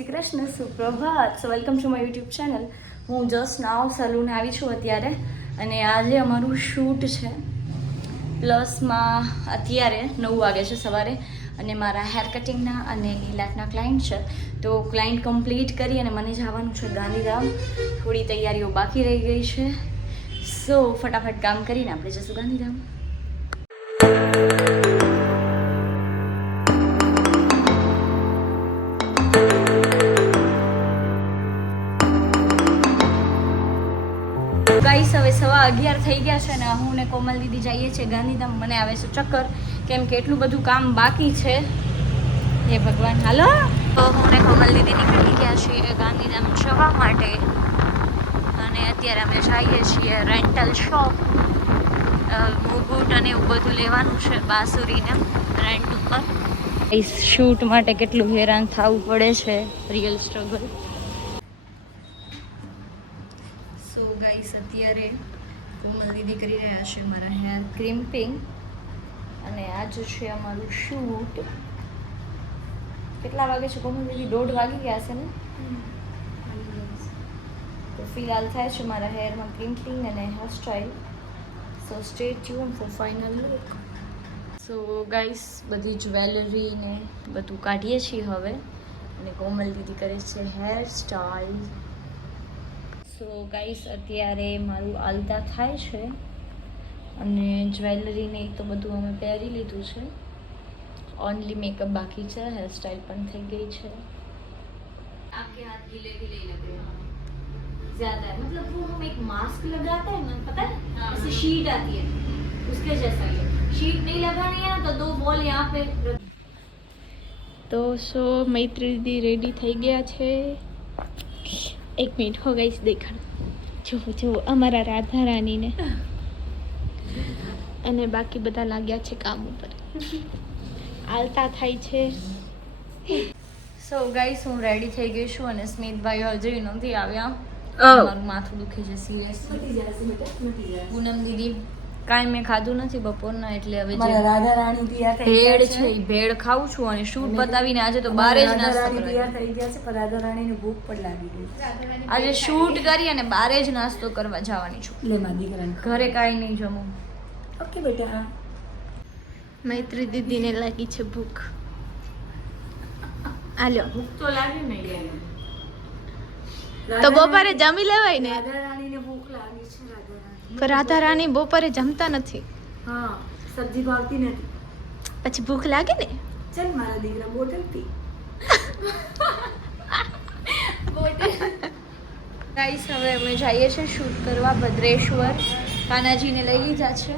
શ્રી કૃષ્ણ, સુપ્રભાત. So welcome to my YouTube channel. હું just now salon આવી છું અત્યારે, અને આજે અમારું શૂટ છે. પ્લસમાં અત્યારે 9 વાગે છે સવારે, અને મારા હેર કટિંગના અને નીલાટના ક્લાયન્ટ છે. તો ક્લાયન્ટ કમ્પ્લીટ કરી અને મને જવાનું છે ગાંધીધામ. થોડી તૈયારીઓ બાકી રહી ગઈ છે, સો ફટાફટ કામ કરીને આપણે જઈશું ગાંધીધામ. ગાઈસ, હવે 11:15 થઈ ગયા છે ને હું ને કોમલ દીદી જઈએ છીએ ગાંધીધામ. મને આવે છે ચક્કર, કેમ કે એટલું બધું કામ બાકી છે. હે ભગવાન. હાલો, તો હું ને કોમલ દીદી નીકળી ગયા છીએ ગાંધીધામ જવા માટે, અને અત્યારે અમે જઈએ છીએ રેન્ટલ શોપ. બૂટ અને એવું બધું લેવાનું છે બાસુરીને રેન્ટ ઉપર. શૂટ માટે કેટલું હેરાન થવું પડે છે, રિયલ સ્ટ્રગલ. સો ગાઈસ, અત્યારે કોમલ દીદી કરી રહ્યા છે મારા હેર ક્રિમ્પિંગ, અને આજ છે અમારું શૂટ. કેટલા વાગે છે કોમલ દીદી? 1:30 વાગી ગયા છે ને? તો ફિલહાલ થાય છે મારા હેરમાં ક્રિમ્પિંગ અને હેરસ્ટાઈલ. સો stay tune four final look. So guys, બધી જ્વેલરી ને બધું કાઢીએ છીએ હવે, અને કોમલ દીદી કરે છે હેર સ્ટાઈલ. સો ગાઈસ, અત્યારે મારું આલતા થાય છે, અને જ્વેલરી ને તો બધું અમે પહેરી લીધું છે. ઓનલી મેકઅપ બાકી છે, હેર સ્ટાइल પણ થઈ ગઈ છે. आपके हाथ गीले गीले लग रहे हैं ज्यादा, मतलब वो हम एक मास्क लगाते हैं ना, पता है, ऐसे शीट आती है उसके जैसा ही है. शीट नहीं लगानी है ना तो 2 बॉल यहाँ पे. तो सो मैत्री दीदी रेडी થઈ ગયા છે. 1 મિનિટ હો ગાઈસ, દેખાડ. જો અમારા રાધા રાણીને, અને બાકી બધા લાગ્યા છે કામ ઉપર. આલતા થાય છે. સો ગાઈસ, હું રેડી થઈ ગઈ છું, અને સ્મિતભાઈ હજી નથી આવ્યા. મારું માથું દુખે છે સિરિયસ. પૂનમ દીદી કાંઈ મેં ખાધું નથી બપોરના, એટલે હવે જે રાધા રાણી તૈયાર થઈ ભેળ છે એ ભેળ ખાઉં છું, અને શૂટ પતાવીને આજે તો બારે જ નાસ્તો તૈયાર થઈ ગયા છે, પણ રાધા રાણીને ભૂખ પણ લાગી ગઈ. આજે શૂટ કરી અને બારે જ નાસ્તો કરવા જવાની છું. લે માં દીકરાને ઘરે કાંઈ નહીં જમું. ઓકે બેટા. મૈત્રી દીદીને લાગી છે ભૂખ. આલ્યો, ભૂખ તો લાગે ને યાર. તો બપોરે જમી લેવાય ને. રાધા રાણીને ભૂખ લાગી છે. પણ રાધા રાણી બપોરે જમતા નથી. હા, સબ્જી ભાવતી નથી. પછી ભૂખ લાગે ને. ચલ મારા દીકરા, બોટલ પી. ગાઈસ, હવે અમે જઈએ છીએ શૂટ કરવા ભદ્રેશ્વર. કાનાજીને લઈ લીધા છે.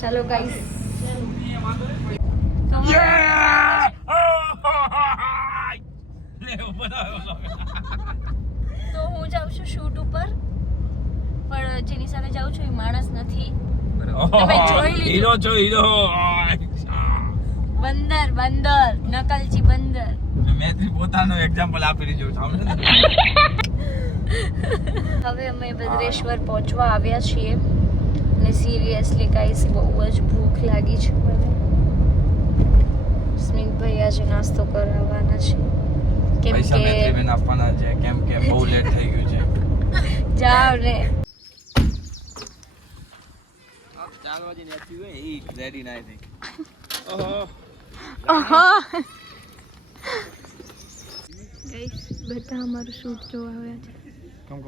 ચાલો ગાઈસ. તો હું જાઉં છું શૂટ ઉપર, પણ જેની સાથે જાઉં છું એ માણસ નથી. તમે જોઈ લીધું. હીરો બંદર નકલચી બંદર. મેં પોતાનો એક્ઝામ્પલ આપી દીધું સામે. હવે અમે ભદ્રેશ્વર પહોંચવા આવ્યા છીએ, અને સિરિયસલી ગાઈસ બહુ જ ભૂખ લાગી છે મને. સ્મિતભાઈ આજે નાસ્તો કરાવવાના છે, કેમ પૈસા કે મેં બેન આપવાના છે, કેમ કે બહુ લેટ થઈ ગયું છે. જાવ ને. 4 વાગે નેચી હોય ઈ રેડી ના થઈ. ગાઈસ, બધા અમારું શૂટ જોવા આવ્યા છે. કમ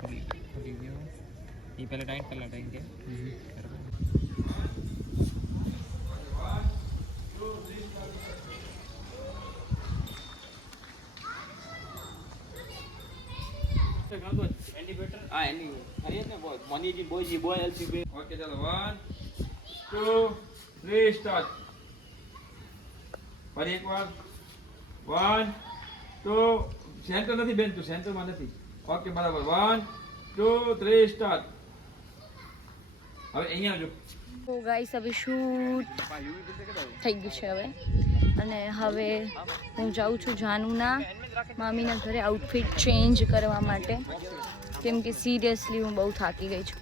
કરી ગયો ઈ પહેલા ટાઈમ કે ઓકે ચાલો 1 2 3 સ્ટાર્ટ. ફરી એકવાર 1 2. સેન્ટર નથી બેન, તું સેન્ટરમાં નથી. ઓકે બરાબર. 1 2 3 સ્ટાર્ટ. હવે અહીંયા જો. તો ગાઈસ, હવે શૂટ થઈ ગયું છે હવે, અને હવે હું જાઉં છું જાનુના મામીના ઘરે આઉટફિટ ચેન્જ કરવા માટે, કેમ કે સિરિયસલી હું બહુ થાકી ગઈ છું.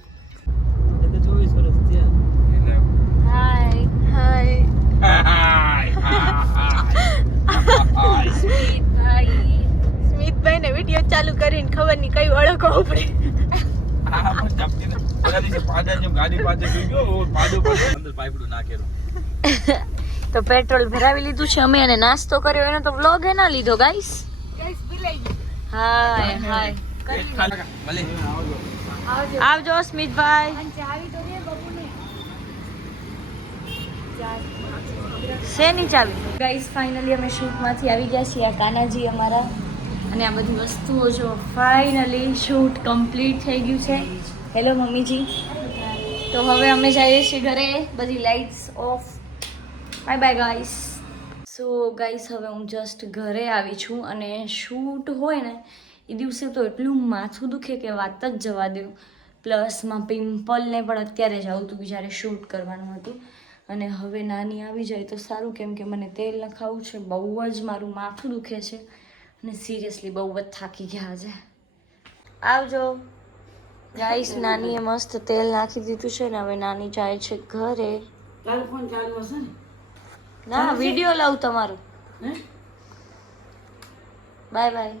હાય. સ્મિતભાઈ ને વિડીયો ચાલુ કરીને ખબર નહીં કઈ ઓળખો ઉપડે. આ પણ ચાપતી ને ઓલા દિવસે પાડા જેમ ગાડી પાસે જોઈ ગયો પાડો પર અંદર પાઇપડું નાખેલું. તો પેટ્રોલ ભરાવી લીધું છે અમે અને નાસ્તો કર્યો એનો તો વ્લોગ એ ના લીધો ગાઈસ. હાય હાય એક ખાલી ભલે આવજો સ્મિતભાઈ. શેની ચાવી? ગાઈસ ફાઇનલી અમે શૂટમાંથી આવી ગયા છીએ. આ કાનાજી અમારા અને આ બધી વસ્તુઓ જો ફાઇનલી શૂટ કમ્પ્લીટ થઈ ગયું છે. હેલો મમ્મીજી. તો હવે અમે જઈએ છીએ ઘરે. બધી lights of. Bye bye guys. So guys હવે હું જસ્ટ ઘરે આવી છું અને શૂટ હોય ને એ દિવસે તો એટલું માથું દુખે કે વાત જ જવા દઉં. પ્લસમાં પિમ્પલને પણ અત્યારે જ આવતું જ્યારે શૂટ કરવાનું હતું. અને હવે નાની આવી જાય તો સારું, કેમ કે મને તેલ નખાવું છે. બહુ જ મારું માથું દુખે છે અને સિરિયસલી બહુ જ થાકી ગયા છે. આવજો ગાઈસ. નાનીએ મસ્ત તેલ નાખી દીધું છે ને હવે નાની જાય છે ઘરે. તારો ફોન ચાલુ હશે ને? ના વિડીયો લાવું તમારું. Bye bye.